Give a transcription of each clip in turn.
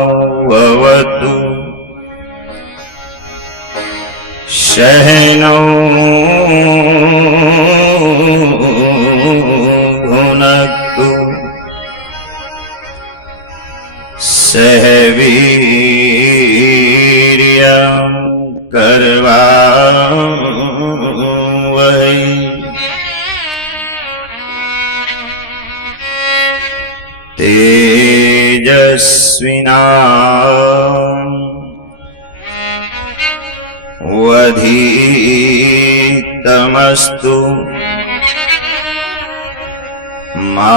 शहनावतु शहनौ भुनक्तु सह वीर्यं करवावहै तेजस्विनावधीतमस्तु मा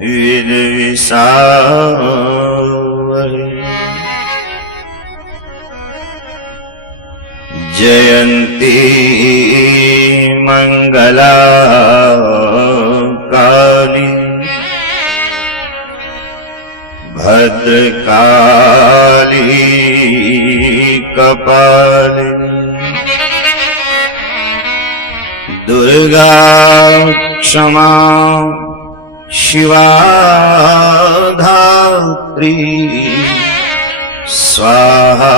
विद्विषावहै। जयन्ती मंगला काली भद्रकाली कपालिनी दुर्गा क्षमा शिवा धात्री स्वाहा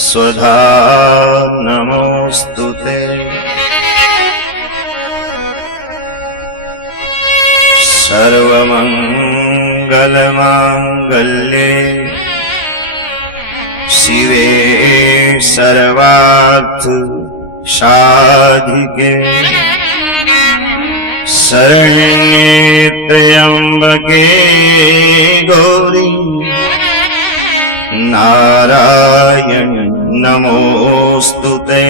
स्वधा नमोस्तुते। सर्वमंगलमांगल्ये शिवे सर्वार्थ साधिके शरण्ये त्र्यंबके गौरी नारायण नमोस्तुते।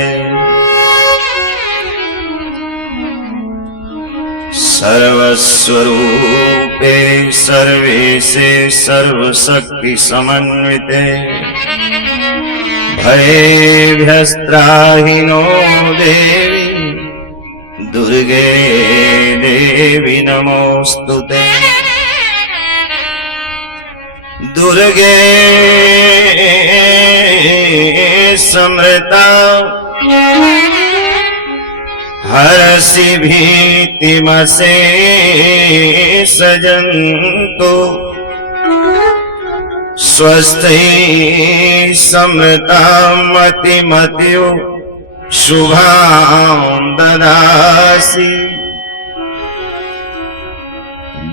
सर्वस्वरूपे सर्वेशे सर्वशक्ति समन्विते भयेभ्यस्त्राहिनो देवी दुर्गे देवी नमोस्तुते। दुर्गे समृता हरसि भीतिमसे सजन्तु स्वस्ति समृतां मतिमत्यो शुभां ददासि।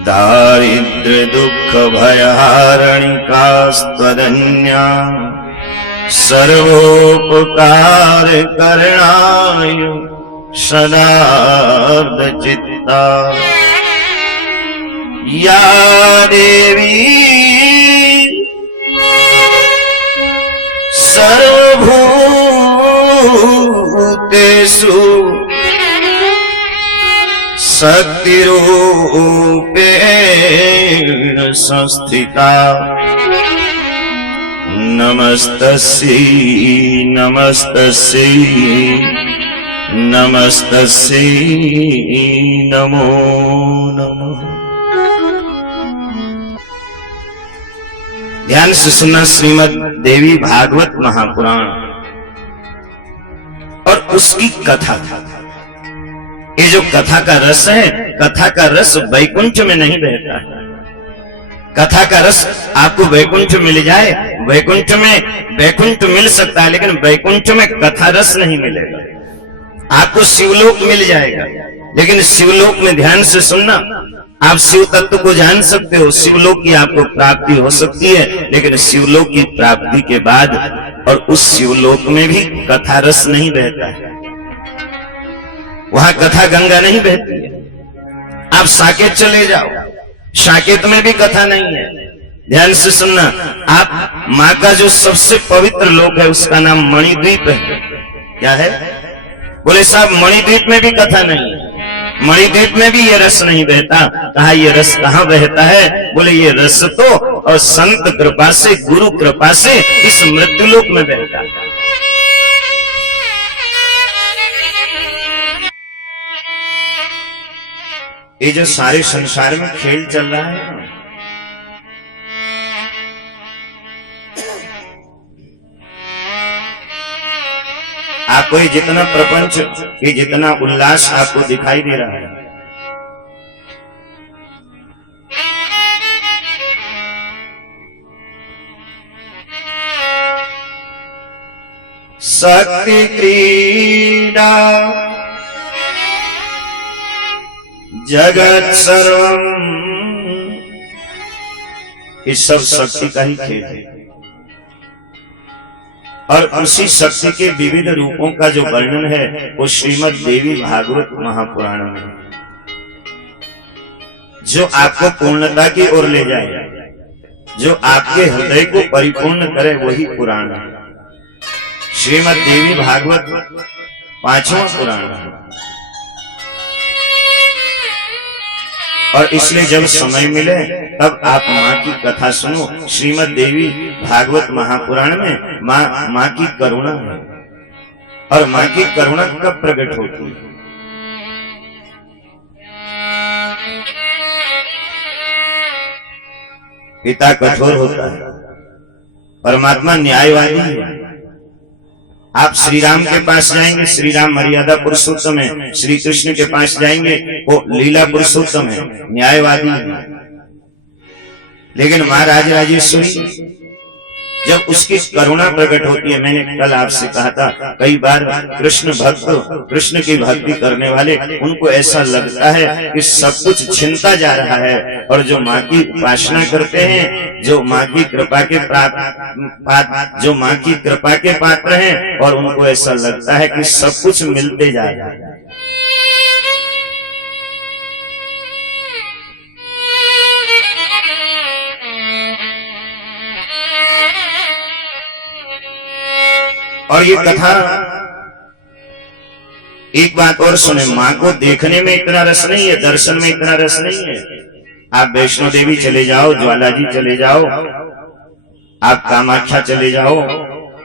दारिद्र्य दुःख भयहारिणीकास्त्वदन्या सर्वोपकार करणाय सदार्धचित्ता या देवी सर्वभूतेषु शक्तिरूपेण संस्थिता नमस्तस्यै नमस्तस्यै नमस्तस्यै नमो नमः। ध्यान से सुनना श्रीमद् देवी भागवत महापुराण और उसकी कथा। ये जो कथा का रस है, कथा का रस वैकुंठ में नहीं बहता है। कथा का रस आपको वैकुंठ मिल जाए, वैकुंठ में वैकुंठ मिल सकता है, लेकिन वैकुंठ में कथा रस नहीं मिलेगा। आपको शिवलोक मिल जाएगा, लेकिन शिवलोक में ध्यान से सुनना, आप शिव तत्व को जान सकते हो, शिवलोक की आपको प्राप्ति हो सकती है, लेकिन शिवलोक की प्राप्ति के बाद और उस शिवलोक में भी कथा रस नहीं बहता है। वहां कथा गंगा नहीं बहती है। आप साकेत चले जाओ, साकेत में भी कथा नहीं है। ध्यान से सुनना, आप माँ का जो सबसे पवित्र लोक है उसका नाम मणिद्वीप है। क्या है? बोले साहब मणिद्वीप में भी कथा नहीं है, मणिद्वीप में भी ये रस नहीं बहता। कहा ये रस कहाँ बहता है? बोले ये रस तो और संत कृपा से, गुरु कृपा से इस मृत्युलोक में बहता है। ये जो सारे संसार में खेल चल रहा है, आपको ये जितना प्रपंच, ये जितना उल्लास आपको दिखाई दे रहा है, शक्ति क्रीडा जगत सर्वम, इस सब शक्ति का ही खेल है। और उसी शक्ति के विविध रूपों का जो वर्णन है वो श्रीमद् देवी भागवत महापुराण में, जो आपको पूर्णता की ओर ले जाए, जो आपके हृदय को परिपूर्ण करे, वही पुराण है। श्रीमद् देवी भागवत 5वां पुराण है। और इसलिए जब समय मिले तब आप माँ की कथा सुनो। श्रीमद् देवी भागवत महापुराण में माँ की करुणा है। और माँ की करुणा कब प्रकट होती है? पिता कठोर होता है, परमात्मा न्यायवादी है। आप श्री राम के पास जाएंगे, श्री राम मर्यादा पुरुषोत्तम है। श्री कृष्ण के पास जाएंगे, वो लीला पुरुषोत्तम है, न्यायवादी है। लेकिन महाराज राजेश्वरी जब उसकी करुणा प्रकट होती है, मैंने कल आपसे कहा था, कई बार कृष्ण भक्त, कृष्ण की भक्ति करने वाले, उनको ऐसा लगता है कि सब कुछ छिनता जा रहा है। और जो माँ की उपासना करते हैं, जो माँ की कृपा के जो माँ की कृपा के पात्र हैं, और उनको ऐसा लगता है कि सब कुछ मिलते जा रहा है। और ये कथा, एक बात और सुने, माँ को देखने में इतना रस नहीं है, दर्शन में इतना रस नहीं है। आप वैष्णो देवी चले जाओ, ज्वाला जी चले जाओ, आप कामाख्या चले जाओ,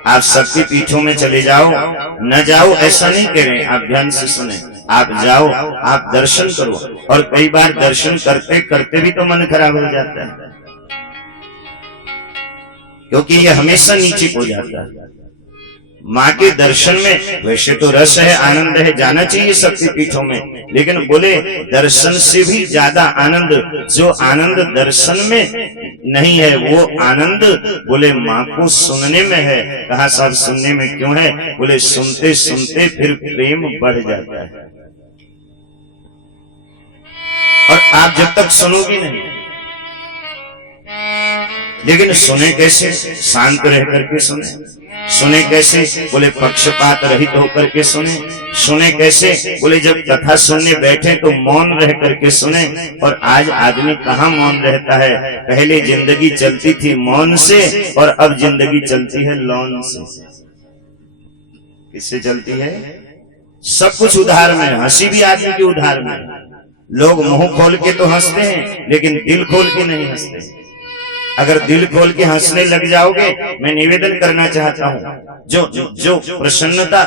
आप शक्ति पीठों में चले जाओ, न जाओ ऐसा नहीं कह रहे, आप ध्यान से सुने। आप जाओ, आप दर्शन करो। और कई बार दर्शन करते करते भी तो मन खराब हो जाता है, क्योंकि ये हमेशा नीचे हो जाता है। माँ के दर्शन में वैसे तो रस है, आनंद है, जाना चाहिए शक्ति पीठों में, लेकिन बोले दर्शन से भी ज्यादा आनंद, जो आनंद दर्शन में नहीं है, वो आनंद बोले माँ को सुनने में है। कहा साहब सुनने में क्यों है? बोले सुनते सुनते फिर प्रेम बढ़ जाता है। और आप जब तक सुनोगी नहीं, लेकिन सुने कैसे? शांत रह करके सुने। सुने कैसे? बोले पक्षपात रहित होकर के सुने। सुने कैसे? बोले जब कथा सुनने बैठे तो मौन रह करके सुने। और आज आदमी कहाँ मौन रहता है? पहले जिंदगी चलती थी मौन से, और अब जिंदगी चलती है लौन से। किससे चलती है? सब कुछ उधार में। हंसी भी आदमी की उधार में। लोग मुंह खोल के तो हंसते हैं, लेकिन दिल खोल के नहीं हंसते। अगर दिल खोल के हंसने लग जाओगे, मैं निवेदन करना चाहता हूँ, जो प्रसन्नता,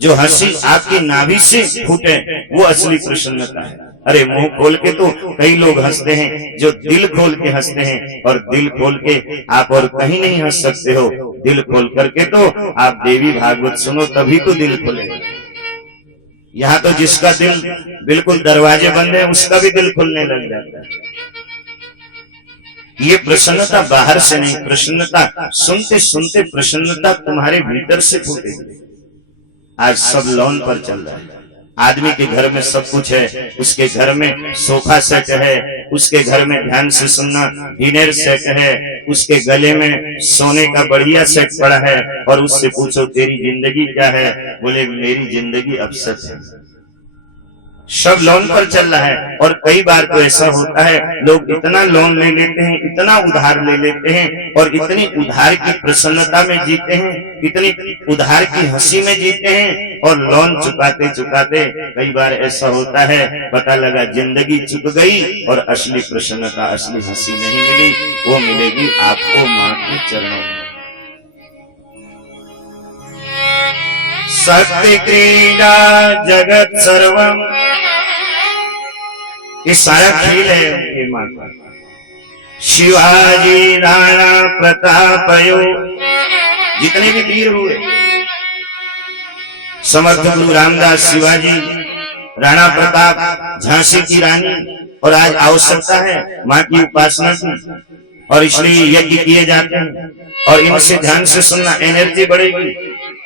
जो हंसी आपकी नाभि से फूटे, वो असली प्रसन्नता है। अरे मुंह खोल के तो कई लोग हंसते हैं, जो दिल खोल के हंसते हैं। और दिल खोल के आप और कहीं नहीं हंस सकते हो। दिल खोल करके तो आप देवी भागवत सुनो, तभी तो दिल खुलेगा। यहाँ तो जिसका दिल बिल्कुल दरवाजे बंद है, उसका भी दिल खुलने लग जाता है। ये प्रसन्नता बाहर से नहीं, प्रसन्नता सुनते सुनते प्रसन्नता तुम्हारे भीतर से फूटेगी। आज सब लॉन पर चल रहा है। आदमी के घर में सब कुछ है, उसके घर में सोफा सेट है, उसके घर में ध्यान से सुनना डिनर सेट है, उसके गले में सोने का बढ़िया सेट पड़ा है। और उससे पूछो तेरी जिंदगी क्या है? बोले मेरी जिंदगी अपसेट है। सब लोन पर चल रहा है। और कई बार तो ऐसा होता है, लोग इतना लोन ले लेते हैं, इतना उधार ले लेते हैं, और इतनी उधार की प्रसन्नता में जीते हैं, इतनी उधार की हंसी में जीते हैं, और लोन चुकाते चुकाते कई बार ऐसा होता है, पता लगा जिंदगी चुक गई और असली प्रसन्नता, असली हंसी नहीं मिली। वो मिलेगी आपको माँ के चरणों में। शक्ति क्रीडा जगत सर्वम, ये सारा खेल है उनके माँ का। शिवाजी राणा प्रतापयो, जितने भी वीर हुए, समर्थ गुरु रामदास, शिवाजी, राणा प्रताप, झांसी की रानी, और आज आवश्यकता है माँ की उपासना की, और इसलिए यज्ञ किए जाते हैं। और इनसे ध्यान से सुनना, एनर्जी बढ़ेगी,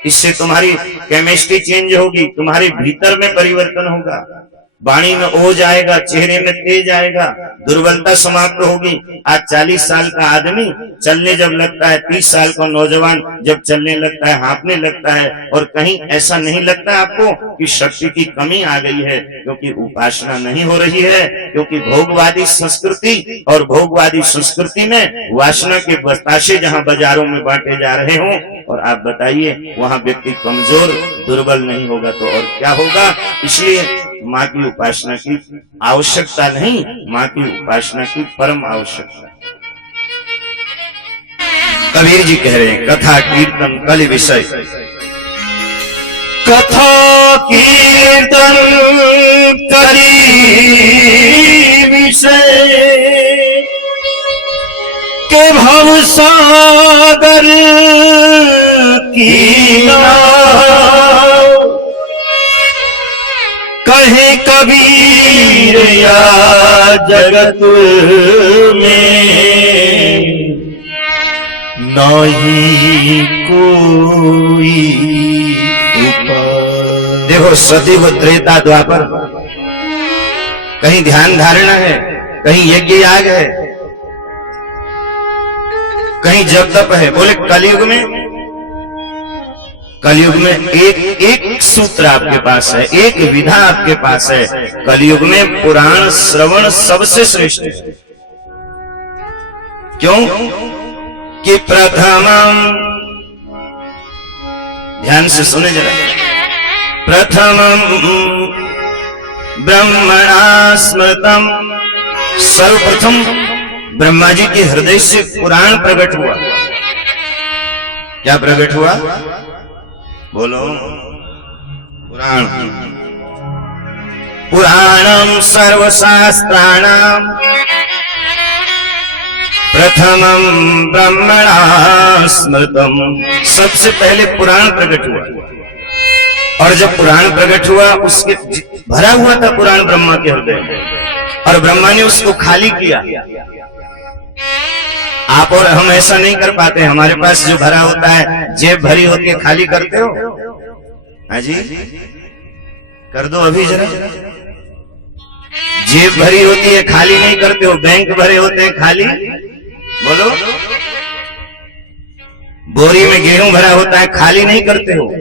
इससे तुम्हारी केमिस्ट्री चेंज होगी, तुम्हारे भीतर में परिवर्तन होगा, वाणी में ओज आएगा, चेहरे में तेज आएगा, दुर्बलता समाप्त होगी। आज 40 साल का आदमी चलने जब लगता है, 30 साल का नौजवान जब चलने लगता है, हाँफने लगता है, और कहीं ऐसा नहीं लगता आपको कि शक्ति की कमी आ गई है, क्योंकि उपासना नहीं हो रही है, क्योंकि भोगवादी संस्कृति, और भोगवादी संस्कृति में वासना के बताशे जहाँ बाजारों में बांटे जा रहे हों, और आप बताइए वहां व्यक्ति कमजोर दुर्बल नहीं होगा तो और क्या होगा। इसलिए माँ की उपासना की आवश्यकता नहीं, माँ की उपासना की परम आवश्यकता। कबीर जी कह रहे हैं, कथा कीर्तन कलि विषय, कथा कीर्तन कलि विषय, के भव सागर की नाव, कहे कबीर या जगत में नहीं कोई उपाय। देखो सतयुग त्रेता द्वापर, कहीं ध्यान धारणा है, कहीं यज्ञ याग है, कहीं जप तप है। बोले कलयुग में एक सूत्र आपके पास है, एक विधा आपके पास है। कलयुग में पुराण श्रवण सबसे श्रेष्ठ है। क्यों? कि प्रथमम, ध्यान से सुने जरा, प्रथमम ब्रह्मणा स्मृतम, सर्वप्रथम ब्रह्मा जी के हृदय से पुराण प्रकट हुआ। क्या प्रकट हुआ? बोलो, पुराण। पुराणम सर्वशास्त्राणाम प्रथमम ब्रह्मणा स्मृतम, सबसे पहले पुराण प्रकट हुआ। और जब पुराण प्रकट हुआ, उसके भरा हुआ था पुराण ब्रह्मा के हृदय में, और ब्रह्मा ने उसको खाली किया। आप और हम ऐसा नहीं कर पाते। हमारे पास जो भरा होता है, जेब भरी होती है, खाली करते हो? हाँ जी, कर दो अभी जरा। जेब भरी होती है, खाली नहीं करते हो। बैंक भरे होते हैं, खाली, बोलो। बोरी में गेहूं भरा होता है, खाली नहीं करते हो।